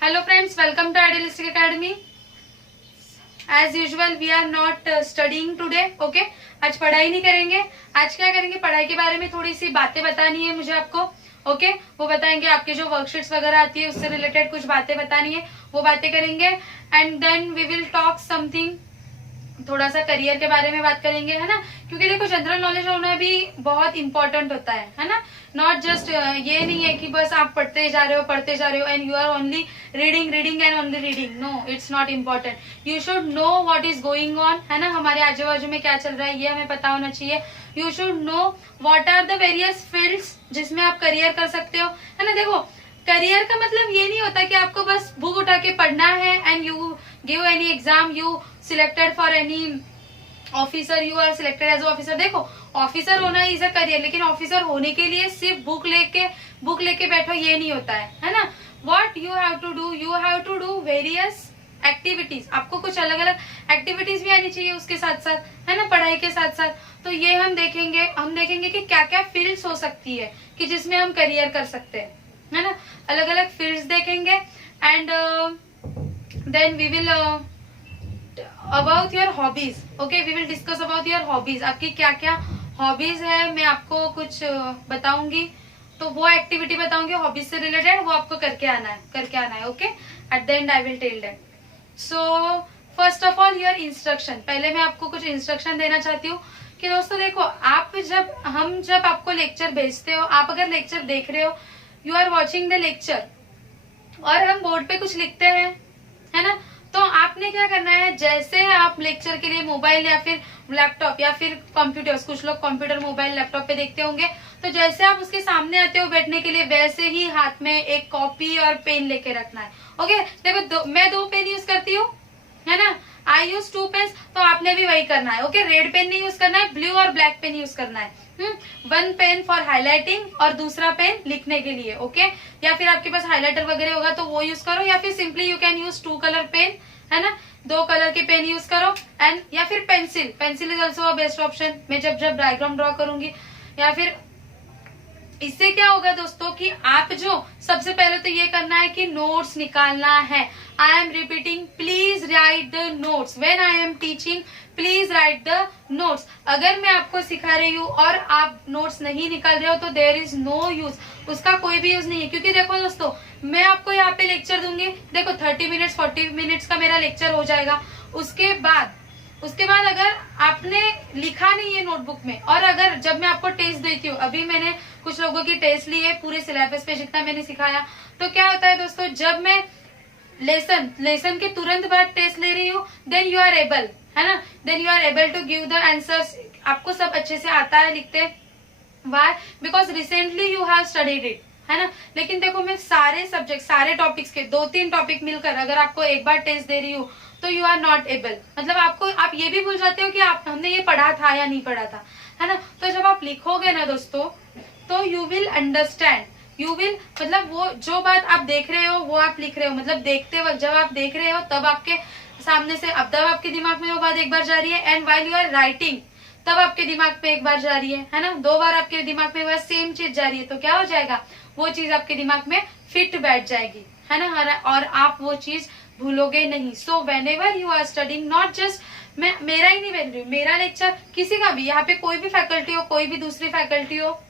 Hello friends, welcome to idealistic academy. As usual we are not studying today. Okay, आज पढ़ाई नहीं करेंगे। आज क्या करेंगे, पढ़ाई के बारे में थोड़ी सी बातें बतानी है मुझे आपको। ओके, वो बताएंगे। आपके जो वर्कशीट्स वगैरह आती है उससे रिलेटेड कुछ बातें बतानी है, वो बातें करेंगे। And then we will talk something, थोड़ा सा करियर के बारे में बात करेंगे, है ना। क्योंकि देखो, जनरल नॉलेज होना भी बहुत इंपॉर्टेंट होता है ना। नॉट जस्ट ये नहीं है कि बस आप पढ़ते जा रहे हो and you are only reading and only reading. No, it's not important. You should know what is going on, है ना। हमारे आजू बाजू में क्या चल रहा है ये हमें पता होना चाहिए। You should know what are the various fields जिसमें आप करियर कर सकते हो, है ना। देखो, करियर का मतलब ये नहीं होता कि आपको बस बुक उठा के पढ़ना है and you give any exam, you selected for any officer, you are selected as officer. देखो, ऑफिसर होना इज अ करियर, लेकिन ऑफिसर होने के लिए सिर्फ बुक लेके बैठो ये नहीं होता है ना। What you have to do various activities. आपको कुछ अलग अलग एक्टिविटीज भी आनी चाहिए उसके साथ साथ, है ना, पढ़ाई के साथ साथ। तो ये हम देखेंगे कि क्या क्या फील्ड्स हो सकती है कि जिसमें हम करियर कर सकते हैं, है ना। अलग अलग फील्ड्स देखेंगे। And then we will about your hobbies. Okay, we will discuss about your hobbies. आपकी क्या क्या हॉबीज है, मैं आपको कुछ बताऊंगी। तो वो एक्टिविटी बताऊंगी हॉबीज से रिलेटेड, वो आपको करके आना है। Okay, at the end I will tell that. So first of all your instruction. पहले मैं आपको कुछ इंस्ट्रक्शन देना चाहती हूँ कि दोस्तों देखो, आप जब आपको लेक्चर भेजते हो, आप अगर लेक्चर देख रहे हो, you are watching the lecture, और हम बोर्ड पे कुछ लिखते हैं, है ना। तो आपने क्या करना है, जैसे आप लेक्चर के लिए मोबाइल या फिर लैपटॉप या फिर कंप्यूटर, कुछ लोग कंप्यूटर मोबाइल लैपटॉप पे देखते होंगे, तो जैसे आप उसके सामने आते हो बैठने के लिए, वैसे ही हाथ में एक कॉपी और पेन लेके रखना है। ओके, देखो मैं 2 पेन यूज करती हूँ, है ना। आई यूज 2 पेन, तो आपने भी वही करना है। ओके, रेड पेन नहीं यूज करना है, ब्लू और ब्लैक पेन यूज करना है। 1 पेन फॉर हाईलाइटिंग और दूसरा पेन लिखने के लिए। ओके, या फिर आपके पास हाईलाइटर वगैरह होगा तो वो यूज करो, या फिर simply you can use 2 colour pen, है ना। 2 कलर के पेन यूज करो। एंड या फिर pencil is also a best option. मैं जब डायग्राम ड्रॉ करूंगी, या फिर इससे क्या होगा दोस्तों कि आप जो सबसे पहले तो ये करना है कि नोट्स निकालना है। I am repeating, please right the notes. When I am teaching, please right the notes. अगर मैं आपको सिखा रही हूँ और आप नोट्स नहीं निकाल रहे हो तो देयर इज नो यूज, उसका कोई भी यूज नहीं है। क्योंकि देखो दोस्तों, मैं आपको यहाँ पे लेक्चर दूंगी, देखो 30 मिनट्स 40 मिनट्स का मेरा लेक्चर हो जाएगा। उसके बाद अगर आपने लिखा नहीं है नोटबुक में, और अगर जब मैं आपको टेस्ट देती हूँ, अभी मैंने कुछ लोगों की टेस्ट ली है पूरे सिलेबस पे जितना मैंने सिखाया, तो क्या होता है दोस्तों, जब मैं लेसन के तुरंत बाद टेस्ट ले रही हूँ, देन यू आर एबल, है ना, then you are able to give the answers. आपको सब अच्छे से आता है लिखते। Why? Because recently you have studied it, है ना। लेकिन देखो, मैं सारे सब्जेक्ट, सारे टॉपिक्स के 2-3 टॉपिक मिलकर अगर आपको एक बार टेस्ट दे रही हूँ, तो यू आर नॉट एबल, मतलब आप ये भी भूल जाते हो कि हमने ये पढ़ा था या नहीं पढ़ा था, है ना। तो जब आप लिखोगे ना दोस्तों, तो you will understand, you will, मतलब वो जो बात आप देख रहे हो वो आप लिख रहे हो, मतलब देखते वक्त जब आप देख रहे हो तब आपके सामने से, अब तब आपके दिमाग में वो बात एक बार जा रही है, and while you are writing तब आपके दिमाग में एक बार जा रही है ना। 2 बार आपके दिमाग में वह सेम चीज जा रही है, तो क्या हो जाएगा, वो चीज आपके दिमाग में फिट बैठ जाएगी, है ना, और आप वो चीज भूलोगे नहीं। So whenever you are studying, not just मेरा ही नहीं बोल रही हूँ, मेरा लेक्चर किसी का भी, यहाँ पे कोई भी फैकल्टी हो, कोई भी दूसरी फैकल्टी हो,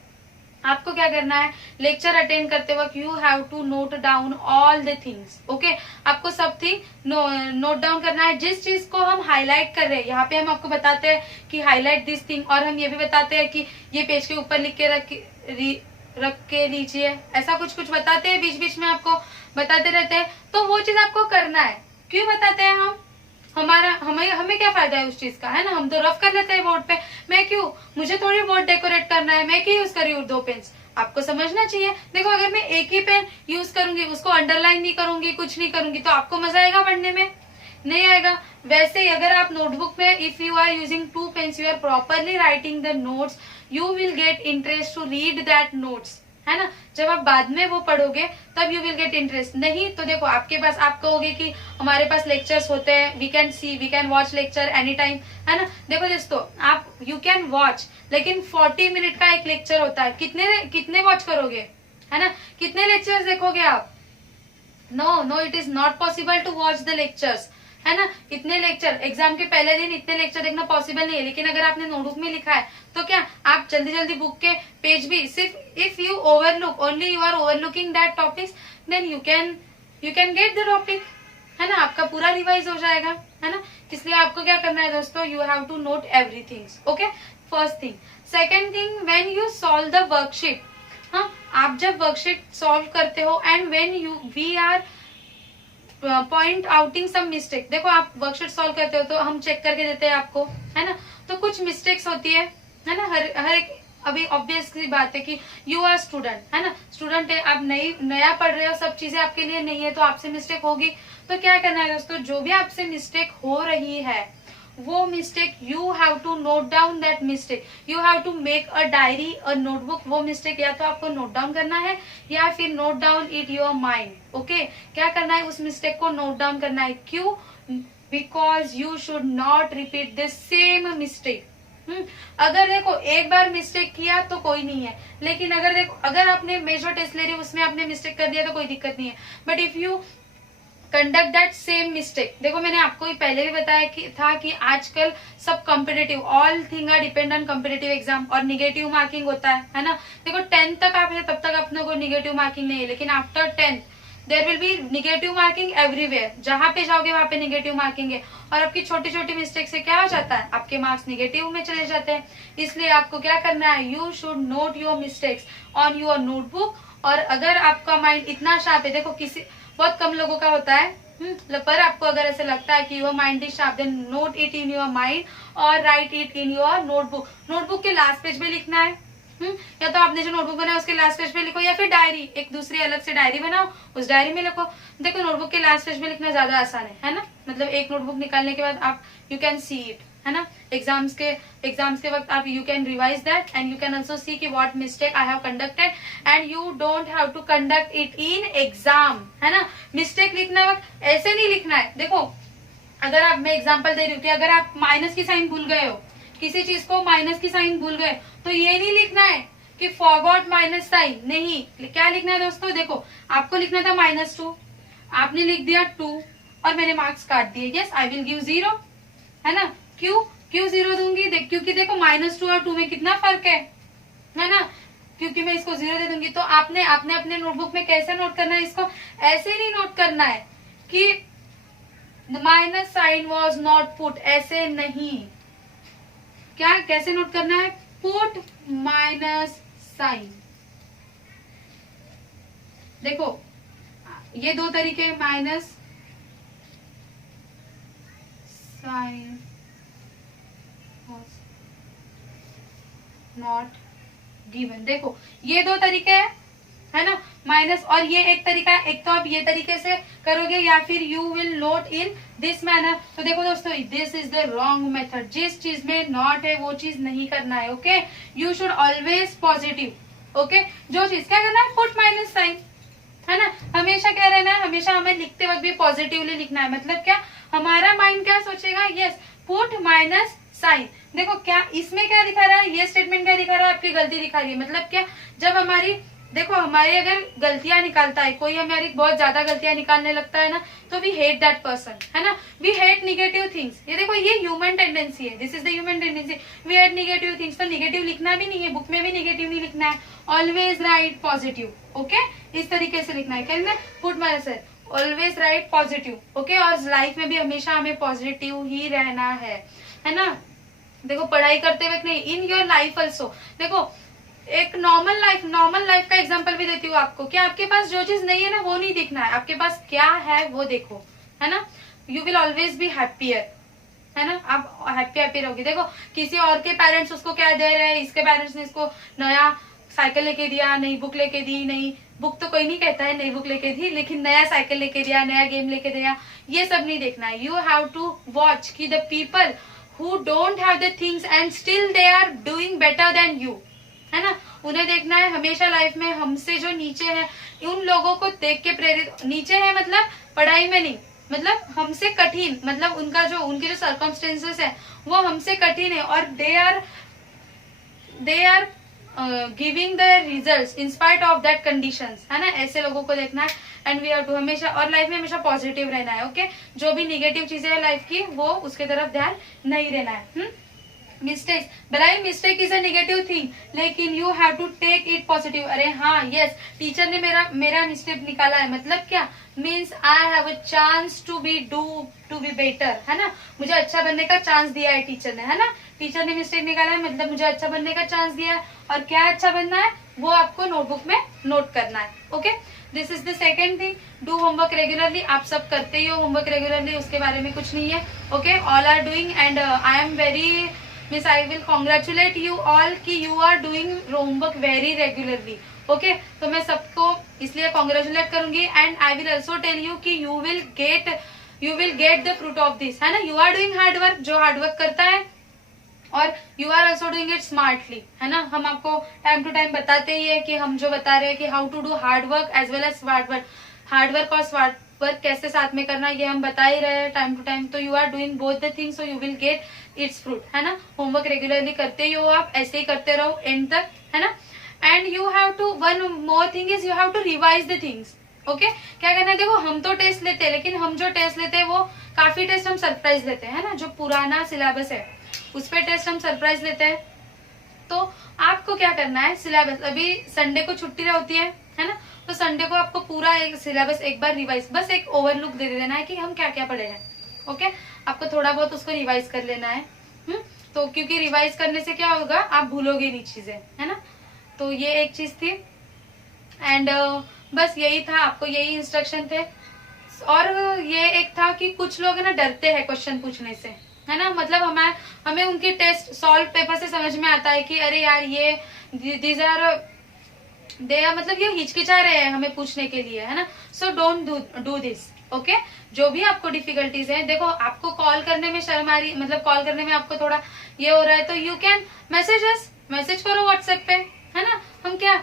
आपको क्या करना है, लेक्चर अटेंड करते वक्त you have to note down all the things. Okay, आपको सब थिंग नोट डाउन करना है। जिस चीज को हम हाईलाइट कर रहे हैं, यहाँ पे हम आपको बताते हैं कि हाईलाइट दिस थिंग, और हम ये भी बताते हैं कि ये पेज के ऊपर लिख के रख के लीजिए, ऐसा कुछ बताते हैं, बीच बीच में आपको बताते रहते हैं। तो वो चीज आपको करना है। क्यों बताते हैं हम, हमें क्या फायदा है उस चीज का, है ना। हम तो रफ कर लेते हैं बोर्ड पे, मैं क्यों, मुझे थोड़ी बोर्ड डेकोरेट करना है, मैं क्यों यूज करी हूँ 2 पेन्स। आपको समझना चाहिए। देखो, अगर मैं एक ही पेन यूज करूंगी, उसको अंडरलाइन नहीं करूंगी, कुछ नहीं करूंगी, तो आपको मजा आएगा पढ़ने में, नहीं आएगा। वैसे ही अगर आप नोटबुक में, if you are using 2 pens, you are properly writing the notes, you will get interest to read that notes, है ना। जब आप बाद में वो पढ़ोगे तब यू विल गेट इंटरेस्ट। नहीं तो देखो, आपके पास, आप कहोगे कि हमारे पास लेक्चर्स होते हैं, we can watch lecture any time, है ना। देखो दोस्तों, आप यू कैन वॉच, लेकिन 40 मिनट का एक लेक्चर होता है, कितने वॉच करोगे, है ना, कितने लेक्चर्स देखोगे आप, no it is not possible to watch the lectures, है ना। इतने लेक्चर एग्जाम के पहले दिन इतने लेक्चर देखना पॉसिबल नहीं है, लेकिन अगर आपने नोटबुक में लिखा है तो क्या आप जल्दी जल्दी बुक के पेज भी सिर्फ if you overlook only you are overlooking that topics then you can get the topic, है ना। आपका पूरा रिवाइज हो जाएगा, है ना। इसलिए आपको क्या करना है दोस्तों, you have to note everything. Okay, first thing. Second thing, when you solve the worksheet, हाँ, आप जब वर्कशीट सॉल्व करते हो and when we are point outing some mistake, देखो आप वर्कशीट सॉल्व करते हो तो हम चेक करके देते हैं आपको, है ना। तो कुछ मिस्टेक्स होती है ना। हर एक, अभी ऑब्वियस सी बात है कि यू आर स्टूडेंट, है ना, स्टूडेंट है, आप नया पढ़ रहे हो, सब चीजें आपके लिए नहीं है, तो आपसे मिस्टेक होगी। तो क्या करना है दोस्तों, जो भी आपसे मिस्टेक हो रही है वो mistake you have to note down that mistake, you have to make a diary, a notebook. वो मिस्टेक या तो आपको नोट डाउन करना है या फिर note down it your mind. Okay, क्या करना है, उस मिस्टेक को नोट डाउन करना है। क्यों? Because you should not repeat the same mistake. अगर देखो एक बार मिस्टेक किया तो कोई नहीं है, लेकिन अगर आपने मेजर टेस्ट ले रही है उसमें आपने मिस्टेक कर दिया तो कोई दिक्कत नहीं है। But if you conduct that same mistake, देखो मैंने आपको ही पहले भी बताया कि आजकल सब competitive, all thing are depend on competitive exam, और निगेटिव मार्किंग होता है ना। देखो 10th तक आप है तब तक अपने को निगेटिव मार्किंग नहीं है, लेकिन after 10th there will be negative marking everywhere, जहां पे जाओगे वहां पे निगेटिव मार्किंग है। और आपकी छोटी छोटी मिस्टेक से क्या हो जाता है, आपके मार्क्स निगेटिव में चले जाते हैं। इसलिए आपको क्या करना है, you should not your mistakes on your notebook. और अगर आपका माइंड इतना शार्प है, देखो बहुत कम लोगों का होता है, पर आपको अगर ऐसे लगता है कि your mind is sharp, then note it in your mind और write it in your notebook. Notebook के लास्ट पेज पे लिखना है, या तो आपने जो नोटबुक बनाया उसके लास्ट पेज पे लिखो, या फिर डायरी, एक दूसरी अलग से डायरी बनाओ, उस डायरी में लिखो। देखो नोटबुक के लास्ट पेज पे लिखना ज्यादा आसान है ना। मतलब एक नोटबुक निकालने के बाद आप यू कैन सी इट, है ना। एग्जाम्स के वक्त आप you can revise that and you can also see कि what mistake I have conducted, and you don't have to conduct it in exam, है ना। मिस्टेक लिखना वक्त ऐसे नहीं लिखना है। देखो अगर आप, मैं एग्जाम्पल दे रही हूँ कि अगर आप माइनस की साइन भूल गए हो, किसी चीज को माइनस की साइन भूल गए, तो ये नहीं लिखना है कि फॉरगॉट माइनस साइन, नहीं। क्या लिखना है दोस्तों, देखो आपको लिखना था -2, आपने लिख दिया 2 और मैंने मार्क्स काट दिए, यस आई विल गिव 0, है ना। क्यों 0 दूंगी, क्योंकि देखो -2 और 2 में कितना फर्क है ना। क्योंकि मैं इसको 0 दे दूंगी, तो आपने अपने नोटबुक में कैसे नोट करना है, इसको ऐसे नहीं नोट करना है कि minus sign was not put, ऐसे नहीं। क्या कैसे नोट करना है, पुट माइनस साइन। देखो ये दो तरीके, माइनस साइन नॉट गिवन, देखो ये दो तरीके है ना, माइनस। और ये एक तरीका है, एक तो आप ये तरीके से करोगे या फिर you will note in this manner. तो देखो दोस्तों, this is the wrong method, जिस चीज में नॉट है वो चीज नहीं करना है। Okay, you should always positive. Okay, जो चीज क्या करना है, पुट माइनस साइन, है ना। हमेशा क्या रहना है, हमेशा हमें लिखते वक्त भी पॉजिटिवली लिखना है। मतलब क्या, हमारा माइंड क्या सोचेगा, यस पुट माइनस साइन। देखो क्या इसमें क्या दिखा रहा है, ये स्टेटमेंट क्या दिखा रहा है, आपकी गलती दिखा रही है। मतलब क्या, जब हमारी अगर गलतियां निकालता है कोई, हमारी बहुत ज्यादा गलतियां निकालने लगता है ना, तो वी हेट दैट पर्सन, है ना। We hate negative things. ये देखो ये ह्यूमन टेंडेंसी है, this is the human tendency, we hate negative things. तो निगेटिव लिखना भी नहीं है, बुक में भी निगेटिव नहीं लिखना है, ऑलवेज राइट पॉजिटिव। ओके, इस तरीके से लिखना है, क्या put minus, always right positive. Okay, और लाइफ में भी हमेशा हमें पॉजिटिव ही रहना है ना। देखो पढ़ाई करते हुए नहीं, इन योर लाइफ ऑल्सो। देखो एक नॉर्मल लाइफ का एग्जांपल भी देती हूँ आपको, कि आपके पास जो चीज नहीं है ना वो नहीं दिखना है, आपके पास क्या है वो देखो, है ना। You will always be happier, है ना। आप हैप्पी रहोगे। देखो किसी और के पेरेंट्स उसको क्या दे रहे हैं, इसके पेरेंट्स ने इसको नया साइकिल लेके दिया, नई बुक लेके दी, नई बुक तो कोई नहीं कहता है नई बुक लेके दी, लेकिन नया साइकिल लेके दिया, नया गेम लेके दिया, ये सब नहीं देखना है। यू हैव टू वॉच कि the people who don't have the things and still they are doing better than you, है ना। उन्हें देखना है हमेशा लाइफ में, हमसे जो नीचे है उन लोगों को देख के प्रेरित, नीचे है मतलब पढ़ाई में नहीं, मतलब हमसे कठिन, मतलब उनके जो सर्कमस्टेंसेस है वो हमसे कठिन है, और they are giving the result in spite of that conditions, है ना, ऐसे लोगों को देखना है। एंड वी हैव टू हमेशा और लाइफ में हमेशा पॉजिटिव रहना है। ओके, जो भी निगेटिव चीजें है लाइफ की वो उसके तरफ ध्यान नहीं देना है। मिस्टेक्स, भलाई mistake is a negative thing, लेकिन you have to take it positive. अरे हाँ, यस, टीचर ने मेरा मिस्टेक निकाला है, मतलब क्या, means I have a chance to be better, है ना, मुझे अच्छा बनने का चांस दिया है टीचर ने, है ना। टीचर ने मिस्टेक निकाला है मतलब मुझे अच्छा बनने का चांस दिया है, और क्या अच्छा बनना है वो आपको नोटबुक में नोट करना है। Okay, this is the second thing, do homework regularly. आप सब करते ही हो होमवर्क रेगुलरली, उसके बारे में कुछ नहीं है। Okay, all are doing and I am very Miss, I will congratulate you all कि you are doing homework very regularly. Okay, तो मैं सबको इसलिए congratulate करूंगी and I will also tell you कि you will get the fruit of this, है ना। You are doing hard work, जो hard work करता है, और you are also doing it smartly, है ना। हम आपको टाइम टू टाइम बताते ही है कि हम जो बता रहे हैं कि how to do hard work as well as smart work, hard work और स्मार्ट वर्क कैसे साथ में करना है ये हम बता ही रहे हैं टाइम टू टाइम। तो you are doing both the things, so you will get its fruit, है ना। होमवर्क रेगुलरली करते ही हो आप, ऐसे ही करते रहो एंड तक, है ना। And you have to, one more thing is you have to revise the things. Okay, क्या करना है, देखो हम तो टेस्ट लेते हैं, लेकिन हम जो टेस्ट लेते हैं वो काफी टेस्ट हम सरप्राइज लेते हैं, है ना। जो पुराना सिलेबस है उस पर टेस्ट हम सरप्राइज लेते हैं। तो आपको क्या करना है, सिलेबस, अभी संडे को छुट्टी होती है ना, तो संडे को आपको पूरा एक सिलेबस एक बार रिवाइज, बस एक ओवरलुक दे देना है कि हम क्या क्या पढ़े हैं। ओके, आपको थोड़ा बहुत उसको रिवाइज कर लेना है। तो क्योंकि रिवाइज करने से क्या होगा, आप भूलोगे नहीं चीजें, है ना। तो ये एक चीज थी एंड बस यही था, आपको यही इंस्ट्रक्शन थे। और ये एक था कि कुछ लोग है ना डरते हैं क्वेश्चन पूछने से, है ना। मतलब हमें उनके टेस्ट सॉल्व पेपर से समझ में आता है कि अरे यार ये दीज आर दे, मतलब ये हिचकिचा रहे हैं हमें पूछने के लिए, है ना। So don't do this. Okay, जो भी आपको डिफिकल्टीज है, देखो आपको कॉल करने में शर्म आ रही, मतलब कॉल करने में आपको थोड़ा ये हो रहा है, तो यू कैन मैसेज करो व्हाट्सएप पे, है ना। हम क्या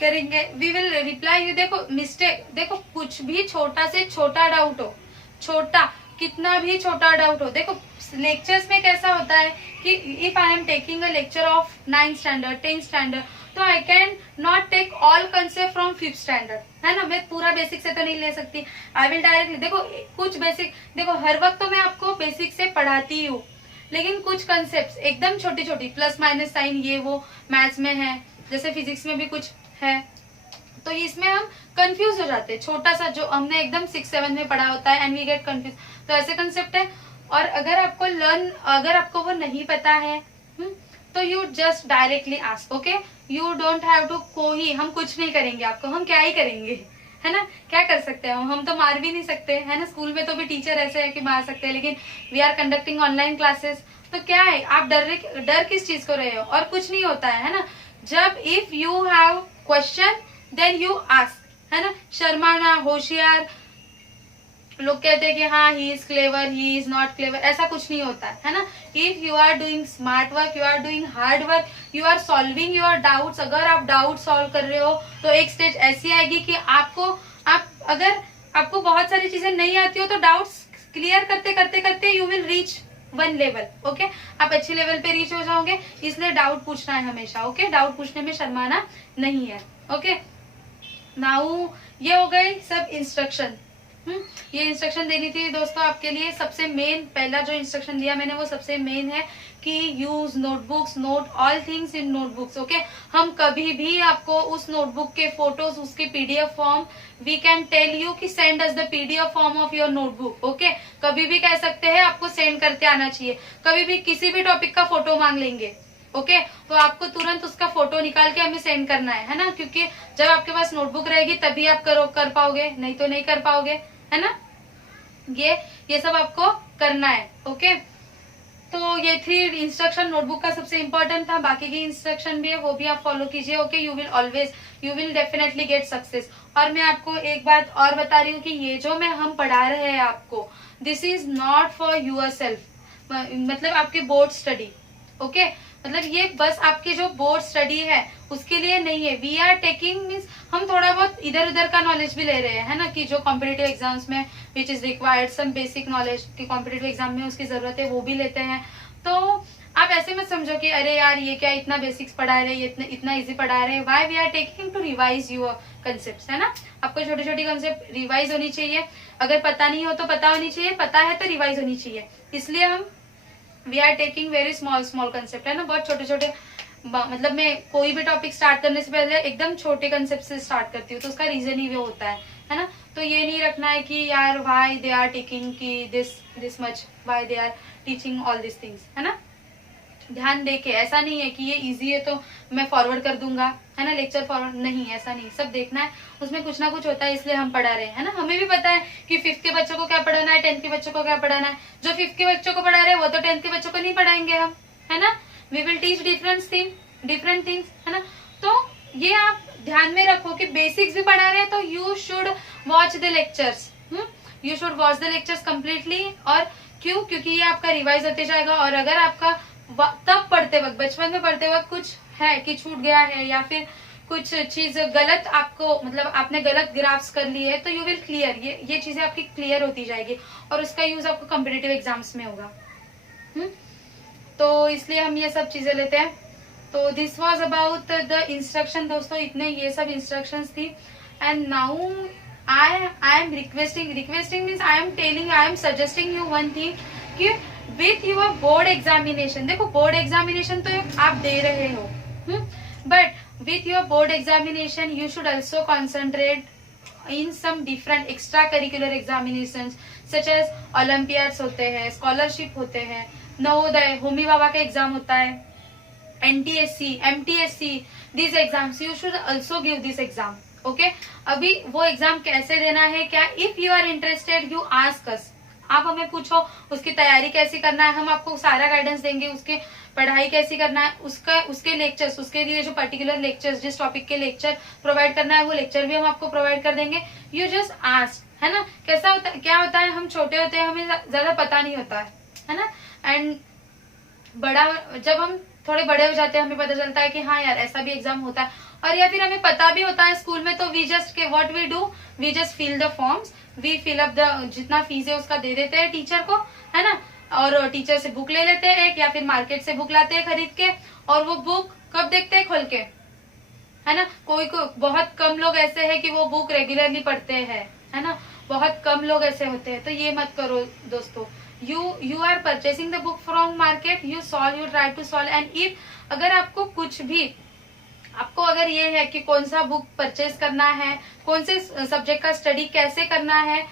करेंगे, वी विल रिप्लाई यू। देखो मिस्टेक, देखो कुछ भी छोटा से छोटा डाउट हो, छोटा कितना भी छोटा डाउट हो, देखो लेक्चर्स में कैसा होता है कि if I am taking a lecture of 9th standard 10th standard, तो I can not take all concept from 5th standard, है ना। मैं पूरा बेसिक से तो नहीं ले सकती, आई विल डायरेक्टली, देखो कुछ बेसिक, देखो हर वक्त तो मैं आपको बेसिक से पढ़ाती हूँ, लेकिन कुछ कंसेप्ट एकदम छोटी छोटी, प्लस माइनस साइन ये वो मैथ्स में है, जैसे फिजिक्स में भी कुछ है, तो इसमें हम कंफ्यूज हो जाते हैं, छोटा सा जो हमने एकदम 6-7 में पढ़ा होता है एंड वी गेट कंफ्यूज। तो ऐसे कंसेप्ट है। और अगर आपको वो नहीं पता है तो you just directly ask. Okay, you don't have to, कोई हम कुछ नहीं करेंगे आपको, हम क्या ही करेंगे, है ना। क्या कर सकते हैं हम तो मार भी नहीं सकते, है ना। स्कूल में तो भी टीचर ऐसे है कि मार सकते हैं, लेकिन we are conducting online classes, तो क्या है, आप डर किस चीज को रहे हो, और कुछ नहीं होता है ना। जब if you have question then you ask, है ना। शर्माना, होशियार लोग कहते हैं कि हाँ he is clever, he is not clever, ऐसा कुछ नहीं होता है ना। If you are doing smart work, you are doing hard work, you are solving your doubts, अगर आप डाउट सॉल्व कर रहे हो तो एक स्टेज ऐसी आएगी कि अगर आपको बहुत सारी चीजें नहीं आती हो तो डाउट्स क्लियर करते करते करते you will reach one level. Okay, आप अच्छे लेवल पे रीच हो जाओगे, इसलिए डाउट पूछना है हमेशा। ओके, डाउट पूछने में शर्माना नहीं है। ओके, नाउ ये हो गए सब इंस्ट्रक्शन। ये इंस्ट्रक्शन देनी थी दोस्तों आपके लिए। सबसे मेन पहला जो इंस्ट्रक्शन दिया मैंने वो सबसे मेन है कि use notebooks, note all things in notebooks. Okay, हम कभी भी आपको उस नोटबुक के फोटोज, उसके PDF form, we can tell you कि send us the PDF form of your notebook. Okay, कभी भी कह सकते हैं आपको सेंड करते आना चाहिए। कभी भी किसी भी टॉपिक का फोटो मांग लेंगे, ओके, तो आपको तुरंत उसका फोटो निकाल के हमें सेंड करना है ना। क्योंकि जब आपके पास नोटबुक रहेगी तभी आप कर पाओगे, नहीं तो नहीं कर पाओगे, है ना। ये सब आपको करना है। ओके, तो ये 3 इंस्ट्रक्शन नोटबुक का सबसे इंपॉर्टेंट था। बाकी की इंस्ट्रक्शन भी है वो भी आप फॉलो कीजिए। Okay, you will definitely get success. और मैं आपको एक बात और बता रही हूँ कि ये जो हम पढ़ा रहे हैं आपको, this is not for yourself, मतलब आपके बोर्ड स्टडी। ओके, मतलब ये बस आपकी जो बोर्ड स्टडी है उसके लिए नहीं है। वी आर टेकिंग मीन्स हम थोड़ा बहुत इधर उधर का नॉलेज भी ले रहे हैं, है ना, कि जो कॉम्पिटिटिव एग्जाम्स में which is required some basic knowledge की कॉम्पिटिटिव एग्जाम में उसकी जरूरत है वो भी लेते हैं। तो आप ऐसे मत समझो कि अरे यार ये क्या इतना बेसिक्स पढ़ा रहे, ये इतना इजी पढ़ा रहे। Why we are taking to revise your concept, है ना। आपको छोटी छोटी कंसेप्ट रिवाइज होनी चाहिए। अगर पता नहीं हो तो पता होनी चाहिए, पता है तो रिवाइज होनी चाहिए। इसलिए हम we are taking very small small concept, है ना, बहुत छोटे छोटे। मतलब मैं कोई भी टॉपिक स्टार्ट करने से पहले एकदम छोटे कंसेप्ट से स्टार्ट करती हूँ, तो उसका रीजन ही वो होता है ना। तो ये नहीं रखना है कि यार व्हाई दे आर टेकिंग की this much, why they are teaching all this things, है ना। ध्यान देके, ऐसा नहीं है कि ये इजी है तो मैं फॉरवर्ड कर दूंगा, है ना, लेक्चर फॉरवर्ड, नहीं, ऐसा नहीं। सब देखना है, उसमें कुछ ना कुछ होता है, इसलिए हम पढ़ा रहे हैं, है ना। हमें भी पता है कि 5th के बच्चों को क्या पढ़ाना है, 10th के बच्चों को क्या पढ़ाना है। जो 5th के बच्चों को पढ़ा रहे हैं वो तो 10th के बच्चों को नहीं पढ़ाएंगे हम, है ना। We will teach different things, है ना। तो ये आप ध्यान में रखो कि बेसिक्स भी पढ़ा रहे हैं तो you should watch the lectures, you should watch the lectures completely. और क्यों? क्योंकि ये आपका रिवाइज होते जाएगा। और अगर आपका तब पढ़ते वक्त, बचपन में पढ़ते वक्त कुछ है कि छूट गया है या फिर कुछ चीज गलत आपको, मतलब आपने गलत ग्राफ्स कर ली है, तो यू विल क्लियर, ये चीजें आपकी क्लियर होती जाएगी और उसका यूज आपको कॉम्पिटिटिव एग्जाम्स में होगा। तो इसलिए हम ये सब चीजें लेते हैं। तो this was about the instruction दोस्तों, इतने ये सब इंस्ट्रक्शंस थी। And now I am requesting means I am telling, I am suggesting you one thing कि विथ योर बोर्ड एग्जामिनेशन, देखो बोर्ड एग्जामिनेशन तो आप दे रहे हो, but with your board examination you should also concentrate in some different extra curricular examination such as olympiads होते हैं, scholarship होते हैं, नवोदय, होमी बाबा का एग्जाम होता है, NTSC, MTSC, these exams you should also give this exam, okay? अभी वो exam कैसे देना है क्या, if you are interested you ask us, आप हमें पूछो उसकी तैयारी कैसे करना है, हम आपको सारा गाइडेंस देंगे, उसके पढ़ाई कैसे करना है, उसके लेक्चर्स, उसके लिए जो पर्टिकुलर लेक्चर्स, जिस टॉपिक के लेक्चर प्रोवाइड करना है वो लेक्चर भी हम आपको प्रोवाइड कर देंगे। यू जस्ट आस्क, है ना। कैसा होता, क्या होता है, हम छोटे होते हैं, हमें ज्यादा पता नहीं होता है ना। एंड जब हम थोड़े बड़े हो जाते हैं हमें पता चलता है कि हाँ यार ऐसा भी एग्जाम होता है, और या फिर हमें पता भी होता है स्कूल में, तो we just what we do, we just fill the forms, we fill up the, जितना फीस है उसका दे देते हैं टीचर को, है ना। और टीचर से बुक ले लेते हैं एक, या फिर मार्केट से बुक लाते हैं खरीद के, और वो बुक कब देखते हैं, खोल के, है ना। बहुत कम लोग ऐसे है कि वो बुक रेगुलरली पढ़ते हैं, है ना, बहुत कम लोग ऐसे होते हैं। तो ये मत करो दोस्तों, you are purchasing the book from market, you try to solve, and if अगर आपको कुछ भी, आपको अगर ये है कि कौन सा बुक परचेज करना है, कौन से सब्जेक्ट का स्टडी कैसे करना है,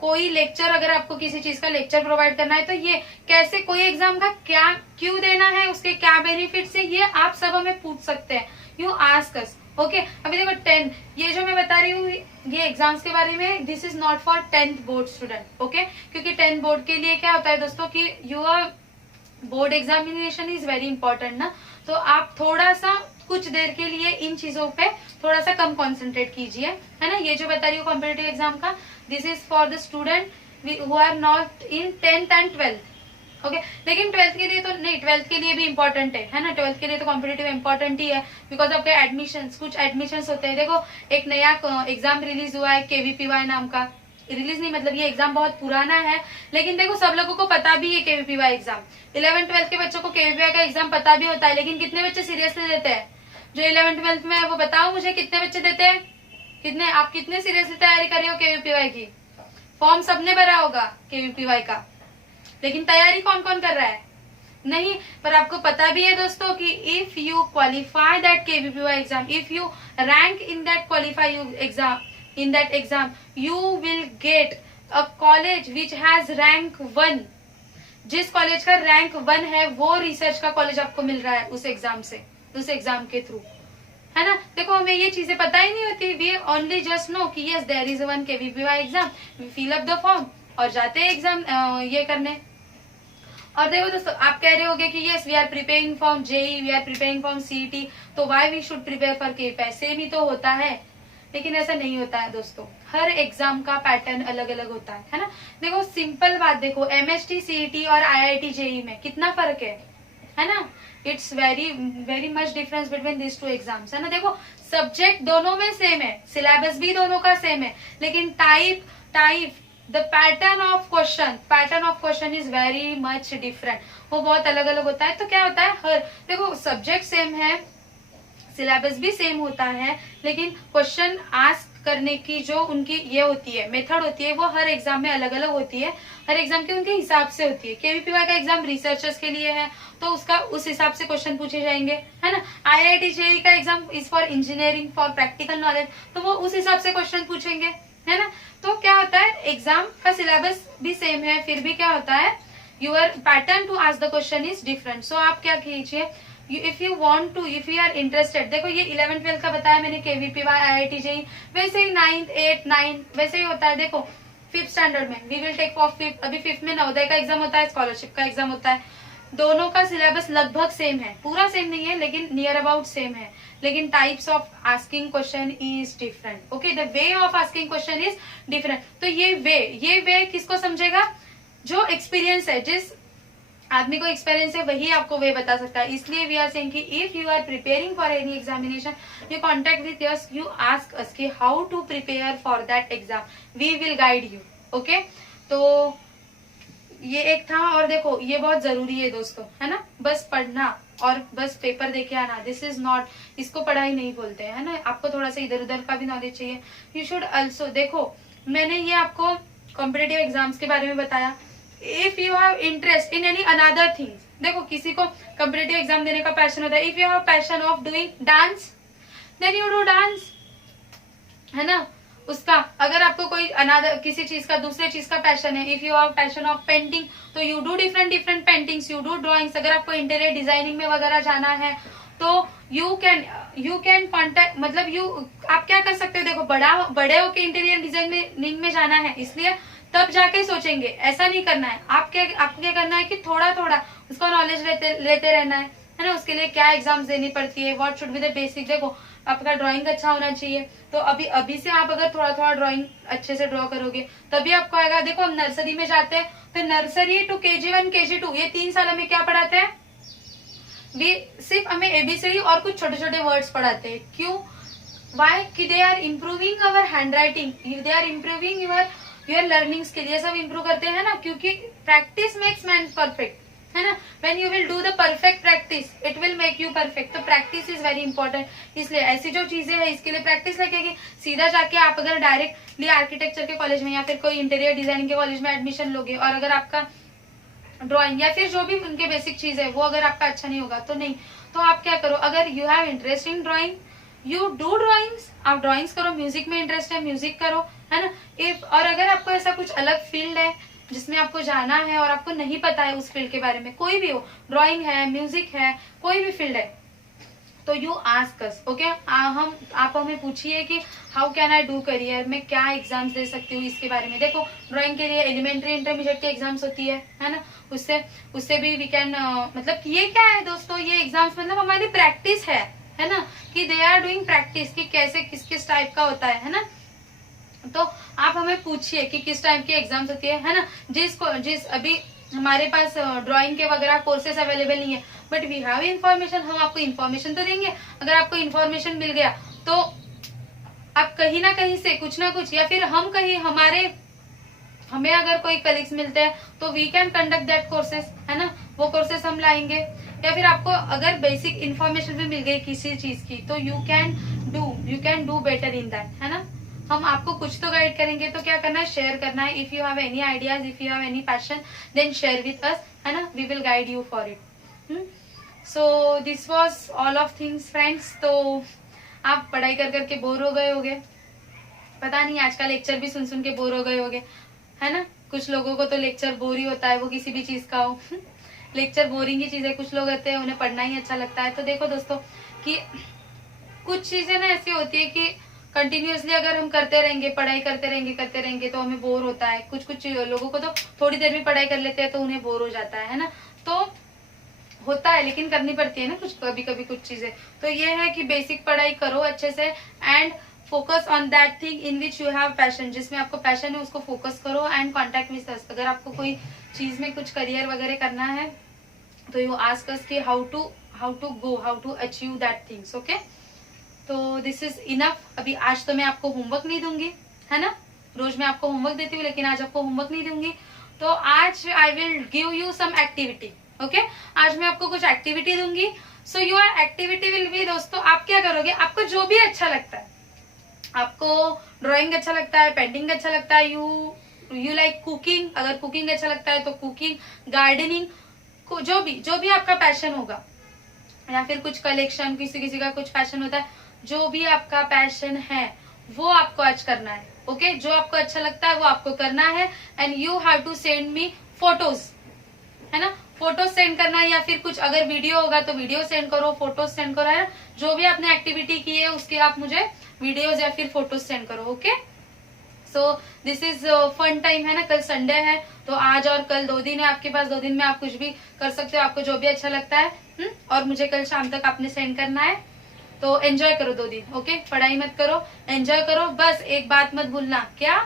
कोई लेक्चर, अगर आपको किसी चीज का लेक्चर प्रोवाइड करना है, तो ये कैसे, कोई एग्जाम का क्या क्यों देना है, उसके क्या बेनिफिट्स है, ये आप सब हमें पूछ सकते हैं। You ask us, okay. अभी देखो 10, ये जो मैं बता रही हूँ ये एग्जाम्स के बारे में, this is not for 10th board student, okay. क्योंकि 10th बोर्ड के लिए क्या होता है दोस्तों कि your board examination is very important ना, तो आप थोड़ा सा कुछ देर के लिए इन चीजों पे थोड़ा सा कम कॉन्सेंट्रेट कीजिए, है ना। ये जो बता रही हूँ कॉम्पिटिटिव एग्जाम का, this is for the student who are not in 10th and 12th, okay. लेकिन 12th के लिए तो नहीं, 12th के लिए भी इम्पोर्टेंट है ना। 12th के लिए तो कॉम्पिटिटिव इम्पोर्टेंट ही है, बिकॉज आपके एडमिशन, कुछ एडमिशन होते हैं। देखो एक नया एग्जाम रिलीज हुआ है KVPY नाम का, रिलीज नहीं मतलब ये एग्जाम बहुत पुराना है, लेकिन देखो सब लोगों को पता भी है KVPY एग्जाम। 11th 12th के बच्चों को KVPY का एग्जाम पता भी होता है, लेकिन कितने बच्चे सीरियसली देते हैं? जो 11th 12th में है वो बताओ मुझे, कितने बच्चे देते हैं? कितने? आप कितने सीरियसली तैयारी कर रहे हो KVPY की? फॉर्म सबने भरा होगा KVPY का, लेकिन तैयारी कौन कौन कर रहा है? नहीं। पर आपको पता भी है दोस्तों कि if you qualify that KVPY exam, if you rank in that qualify exam, in that exam you will get a college which has rank 1। जिस कॉलेज का रैंक 1 है वो रिसर्च का कॉलेज आपको मिल रहा है उस एग्जाम से, उस एग्जाम के थ्रू, है ना। देखो हमें ये चीजें पता ही नहीं होती, वी ओनली जस्ट नो कि yes there is one KVPY exam, we fill up the form और जाते हैं एग्जाम ये करने। और देखो दोस्तों आप कह रहे होगे कि yes we are preparing for JEE, we are preparing for CET, तो why we should prepare for KVPY, same ही तो होता है। लेकिन ऐसा नहीं होता है दोस्तों, हर एग्जाम का पैटर्न अलग अलग होता है ना। देखो सिंपल बात देखो, MHT CET और IIT JEE में कितना फर्क है ना। It's very very much difference between this two exams, है ना। देखो सब्जेक्ट दोनों में सेम है, सिलेबस भी दोनों का सेम है, लेकिन type the pattern of question is very much different, वो बहुत अलग अलग होता है। तो क्या होता है, हर देखो सब्जेक्ट सेम है, सिलेबस भी सेम होता है, लेकिन क्वेश्चन आस्क करने की जो उनकी ये होती है मेथड होती है, वो हर एग्जाम में अलग अलग होती है, हर एग्जाम के उनके हिसाब से होती है। केवीपीवाई का एग्जाम रिसर्चर्स के लिए है, तो उसका उस हिसाब से क्वेश्चन पूछे जाएंगे, है ना। IIT JEE का exam is for engineering, for practical knowledge, तो वो उस हिसाब से क्वेश्चन पूछेंगे, है ना। तो क्या होता है, एग्जाम का सिलेबस भी सेम है, फिर भी क्या होता है, your pattern to ask the question is different. So आप क्या कीजिए, if you want to, if you are interested, देखो ये 11th 12th का बताया मैंने, केवीपीवाई IIT JEE, वैसे ही 9th 8th 9th वैसे ही होता है। देखो 5th स्टैंडर्ड में we will take for 5th, अभी 5th में नवोदय का एग्जाम होता है, स्कॉलरशिप का एग्जाम होता है, दोनों का सिलेबस लगभग सेम है, पूरा सेम नहीं है लेकिन नियर अबाउट सेम है, लेकिन types of asking question is different. Okay, the way of asking question is different. तो ये वे किसको समझेगा, जो एक्सपीरियंस है, जिस आदमी को एक्सपीरियंस है वही आपको वे बता सकता है। इसलिए वी आर सेइंग कि if you are preparing for any examination, you contact with us, you ask us कि how to prepare for that exam, we will guide you. Okay, तो ये एक था। और देखो ये बहुत जरूरी है दोस्तों, है ना, बस पढ़ना और बस पेपर देके आना, दिस इज नॉट, इसको पढ़ाई नहीं बोलते हैं, है ना। आपको थोड़ा सा इधर उधर का भी नॉलेज चाहिए। यू शुड ऑल्सो, देखो मैंने ये आपको कॉम्पिटेटिव एग्जाम्स के बारे में बताया। If you have interest in any another things, देखो किसी को कॉम्पिटेटिव एग्जाम देने का पैशन होता है, if you have passion of doing dance, then you do dance, है ना। उसका अगर आपको कोई अनदर किसी चीज का, दूसरे चीज का पैशन है, if you have passion of painting, तो you do different paintings, you do drawings. अगर आपको इंटीरियर डिजाइनिंग में वगैरह जाना है, तो यू कैन कॉन्टेक्ट, मतलब आप क्या कर सकते हो, देखो बड़े होके इंटीरियर डिजाइनिंग में जाना है, इसलिए तब जाके सोचेंगे, ऐसा नहीं करना है। आपको क्या करना है कि थोड़ा थोड़ा उसका नॉलेज लेते रहना है ना। उसके लिए क्या एग्जाम्स देनी पड़ती है, what should be the basic. देखो आपका ड्राइंग अच्छा होना चाहिए, तो अभी से आप अगर थोड़ा थोड़ा ड्राइंग अच्छे से ड्रॉ करोगे तभी आपको आएगा। देखो हम नर्सरी में जाते हैं, तो नर्सरी टू KG1 KG2 ये 3 साल में क्या पढ़ाते हैं, सिर्फ हमें ABCD और कुछ छोटे छोटे वर्ड्स पढ़ाते हैं। क्यों, वाई, कि they are improving our handwriting, they are improving your learning skill, ये सब इम्प्रूव करते हैं ना, क्योंकि प्रैक्टिस मेक्स मैन परफेक्ट, है ना। When you will do the perfect practice, it will make you perfect. तो प्रैक्टिस इज वेरी इंपॉर्टेंट, इसलिए ऐसी जो चीजें हैं इसके लिए प्रैक्टिस लगेगी। सीधा जाके आप अगर डायरेक्टली आर्किटेक्चर के कॉलेज में या फिर कोई इंटीरियर डिजाइनिंग के कॉलेज में एडमिशन लोगे, और अगर आपका ड्राइंग या फिर जो भी उनके बेसिक चीज है वो अगर आपका अच्छा नहीं होगा तो नहीं। तो आप क्या करो, अगर you have interest in drawing, you do drawings, आप ड्राइंग्स करो, म्यूजिक में इंटरेस्ट है म्यूजिक करो, है ना। इफ और अगर आपको ऐसा कुछ अलग फील्ड है जिसमें आपको जाना है और आपको नहीं पता है उस फील्ड के बारे में, कोई भी हो, ड्राइंग है, म्यूजिक है, कोई भी फील्ड है, तो यू आस्क अस। ओके, आप हमें पूछिए कि how can I do career, मैं क्या एग्जाम्स दे सकती हूँ इसके बारे में। देखो ड्राइंग के लिए एलिमेंट्री इंटरमीडिएट की एग्जाम्स होती है ना, उससे भी वी कैन, मतलब ये क्या है दोस्तों, ये एग्जाम्स मतलब हमारी प्रैक्टिस है ना, कि दे आर डूइंग प्रैक्टिस कि कैसे किस टाइप का होता है ना। तो आप हमें पूछिए कि किस टाइप की एग्जाम्स होती है ना। जिस अभी हमारे पास ड्राइंग के वगैरह कोर्सेस अवेलेबल नहीं है, बट वी हैव इन्फॉर्मेशन, हम आपको इन्फॉर्मेशन तो देंगे। अगर आपको इन्फॉर्मेशन मिल गया तो आप कहीं ना कहीं से कुछ ना कुछ, या फिर हम कहीं हमें अगर कोई कलीग्स मिलते हैं तो we can conduct that courses, है ना, वो कोर्सेस हम लाएंगे। या फिर आपको अगर बेसिक इन्फॉर्मेशन भी मिल गई किसी चीज की, तो you can do better in that, है ना। हम आपको कुछ तो गाइड करेंगे, तो क्या करना है, शेयर करना है। If you have any ideas, if you have any passion, then share with us, है ना, we will guide you for it. So this was all of things friends. तो आप पढ़ाई कर करके बोर हो गए होगे, पता नहीं आज का लेक्चर भी सुन सुन के बोर हो गए होगे, है ना। कुछ लोगों को तो लेक्चर बोर ही होता है, वो किसी भी चीज का हो लेक्चर बोरिंग ही चीज है। कुछ लोग होते हैं उन्हें पढ़ना ही अच्छा लगता है। तो देखो दोस्तों कि कुछ चीजें ना ऐसी होती है कि कंटिन्यूअसली अगर हम करते रहेंगे, पढ़ाई करते रहेंगे तो हमें बोर होता है। कुछ लोगों को तो थोड़ी देर भी पढ़ाई कर लेते हैं तो उन्हें बोर हो जाता है ना। तो होता है, लेकिन करनी पड़ती है ना कुछ, कभी कभी कुछ चीजें। तो ये है कि बेसिक पढ़ाई करो अच्छे से, and focus on that thing in which you have passion, जिसमें आपको पैशन है उसको फोकस करो, एंड कॉन्टेक्ट विद अस। अगर आपको कोई चीज में कुछ करियर वगैरह करना है तो यू आस्क अस कि how to achieve that things. Okay, तो दिस इज इनफ। अभी आज तो मैं आपको होमवर्क नहीं दूंगी, है ना, रोज मैं आपको होमवर्क देती हूँ, लेकिन आज आपको होमवर्क नहीं दूंगी। तो आज I will give you some activity. Okay, आज मैं आपको कुछ एक्टिविटी दूंगी। So your activity will be, दोस्तों आप क्या करोगे, आपको जो भी अच्छा लगता है, आपको ड्राइंग अच्छा लगता है, पेंटिंग अच्छा लगता है, यू लाइक कुकिंग, अगर कुकिंग अच्छा लगता है तो कुकिंग, गार्डनिंग, जो भी आपका पैशन होगा, या फिर कुछ कलेक्शन, किसी का कुछ पैशन होता है, जो भी आपका पैशन है वो आपको आज करना है। ओके, जो आपको अच्छा लगता है वो आपको करना है। And you have to send me photos, है ना, फोटोज सेंड करना है, या फिर कुछ अगर वीडियो होगा तो वीडियो सेंड करो, फोटोज सेंड करो, है ना, जो भी आपने एक्टिविटी की है उसके आप मुझे वीडियोज या फिर फोटोज सेंड करो। Okay, so this is fun time, है ना, कल संडे है तो आज और कल 2 दिन है आपके पास, 2 दिन में आप कुछ भी कर सकते हो, आपको जो भी अच्छा लगता है। और मुझे कल शाम तक आपने सेंड करना है, तो एंजॉय करो 2 दिन। ओके, पढ़ाई मत करो, एंजॉय करो। बस एक बात मत भूलना, क्या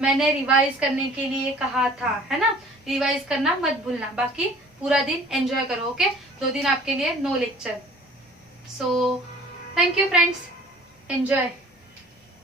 मैंने रिवाइज करने के लिए कहा था, है ना, रिवाइज करना मत भूलना, बाकी पूरा दिन एंजॉय करो। ओके, 2 दिन आपके लिए no lecture. So thank you friends, enjoy.